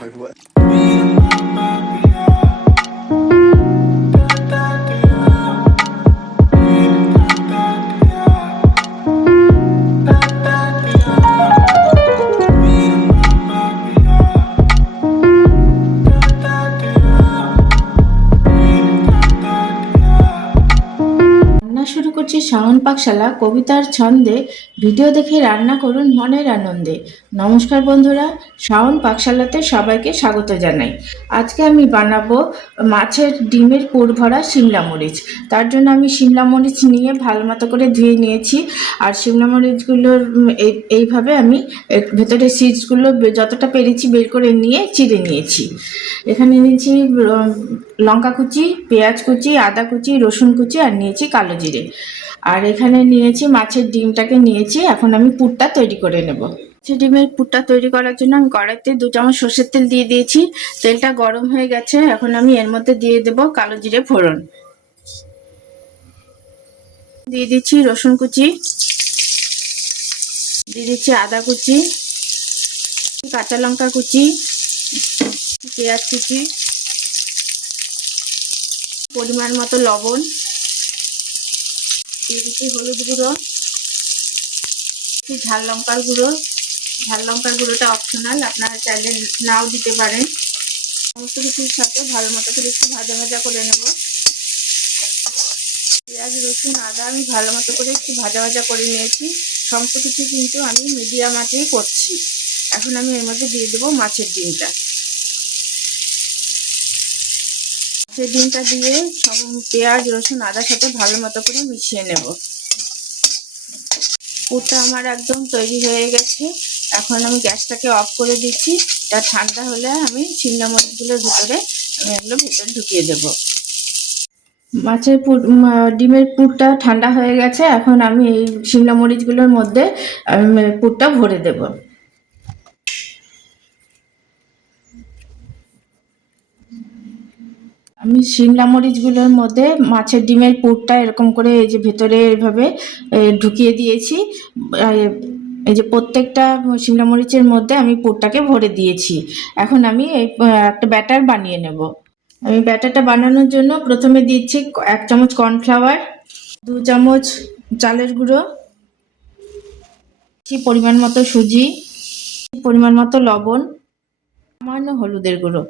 Like what? রান্না শুরু করছি শাওন পাকশালা কবিতার ছন্দে। ভিডিও দেখে রান্না করুন মনের আনন্দে। নমস্কার বন্ধুরা, শাওন পাকশালাতে সবাইকে স্বাগত জানাই। আজকে আমি বানাবো মাছের ডিমের পুর ভরা শিমলা মরিচ। তার জন্য আমি শিমলা মরিচ নিয়ে ভালো মতো করে ধুয়ে নিয়েছি। আর শিমলা মরিচগুলোর এইভাবে আমি ভেতরে সিডসগুলো যতটা পেরেছি বের করে নিয়ে চিড়ে নিয়েছি। এখানে নিয়েছি লঙ্কা কুচি, পেঁয়াজ কুচি, আদা কুচি, রসুন কুচি আর নিয়েছি কালো জিরে। আর এখানে নিয়েছি মাছের ডিমটাকে নিয়েছি। এখন আমি পুরটা তৈরি করে নেব। মাছের ডিমের পুরটা তৈরি করার জন্য আমি কড়াইতে 2 চামচ সর্ষের তেল দিয়ে দিয়েছি। তেলটা গরম হয়ে গেছে, এখন আমি এর মধ্যে দিয়ে দেব কালো জিরে ফোড়ন, দিয়ে দিচ্ছি রসুন কুচি, দিয়ে দিচ্ছি আদা কুচি, কাঁচা লঙ্কা কুচি, পেঁয়াজ কুচি, পরিমাণ মতো লবণ, দিয়ে দিচ্ছি হলুদ গুঁড়ো, ঝাল লঙ্কার গুঁড়ো। ঝাল লঙ্কার গুঁড়োটা অপশনাল, আপনারা চাইলে নাও দিতে পারেন। সমস্ত কিছুর সাথে ভালো মতো করে একটু ভাজা ভাজা করে নেব। পেঁয়াজ রসুন আদা আমি ভালো মতো করে একটু ভাজা ভাজা করে নিয়েছি। সমস্ত কিছু কিন্তু আমি মিডিয়াম আঁচেই করছি। এখন আমি এর মধ্যে দিয়ে দেবো মাছের ডিমটা। মাছের ডিমটা দিয়ে পেঁয়াজ রসুন আদার সাথে ভালো মতো করে মিশিয়ে নেব। পুরটা আমার একদম তৈরি হয়ে গেছে। এখন আমি গ্যাসটাকে অফ করে দিচ্ছি। এটা ঠান্ডা হলে আমি শিমলা মরিচগুলোর ভিতরে আমি এগুলো ভেতরে ঢুকিয়ে দেব। মাছের পুর ডিমের পুরটা ঠান্ডা হয়ে গেছে। এখন আমি এই শিমলা মরিচগুলোর মধ্যে পুরটা ভরে দেব। আমি শিমলা মরিচগুলোর মধ্যে মাছের ডিমের পুরটা এরকম করে এই যে ভেতরে এইভাবে ঢুকিয়ে দিয়েছি। এই যে প্রত্যেকটা শিমলা মরিচের মধ্যে আমি পুরটাকে ভরে দিয়েছি। এখন আমি এই একটা ব্যাটার বানিয়ে নেব। আমি ব্যাটারটা বানানোর জন্য প্রথমে দিচ্ছি 1 চামচ কর্নফ্লাওয়ার, 2 চামচ চালের গুঁড়ো, পরিমাণ মতো সুজি, পরিমাণ মতো লবণ, সামান্য হলুদের গুঁড়ো।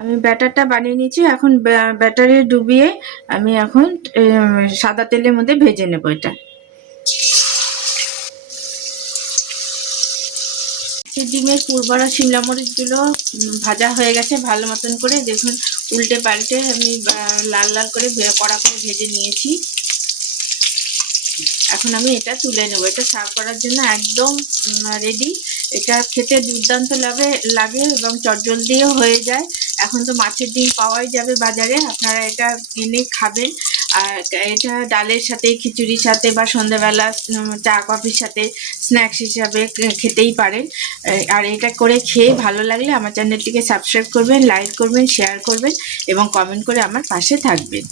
আমি ব্যাটারটা বানিয়ে নিয়েছি। এখন ব্যাটারে ডুবিয়ে আমি এখন সাদা তেলের মধ্যে ভেজে নেব। এটা ডিমের পুর ভরা শিমলা মরিচগুলো ভাজা হয়ে গেছে ভালো মতন করে। দেখুন উল্টে পাল্টে আমি লাল লাল করে কড়া করে ভেজে নিয়েছি। এখন আমি এটা তুলে নেব। এটা সার্ভ করার জন্য একদম রেডি। এটা খেতে দুর্দান্ত লাগে এবং চটজলদিও হয়ে যায়। এখন তো মাছের ডিম পাওয়াই যাবে বাজারে, আপনারা এটা এনে খাবেন। আর এটা ডালের সাথে, খিচুড়ির সাথে বা সন্ধ্যাবেলা চা কফির সাথে স্ন্যাক্স হিসাবে খেতেই পারেন। আর এটা করে খেয়ে ভালো লাগলে আমার চ্যানেলটিকে সাবস্ক্রাইব করবেন, লাইক করবেন, শেয়ার করবেন এবং কমেন্ট করে আমার পাশে থাকবেন।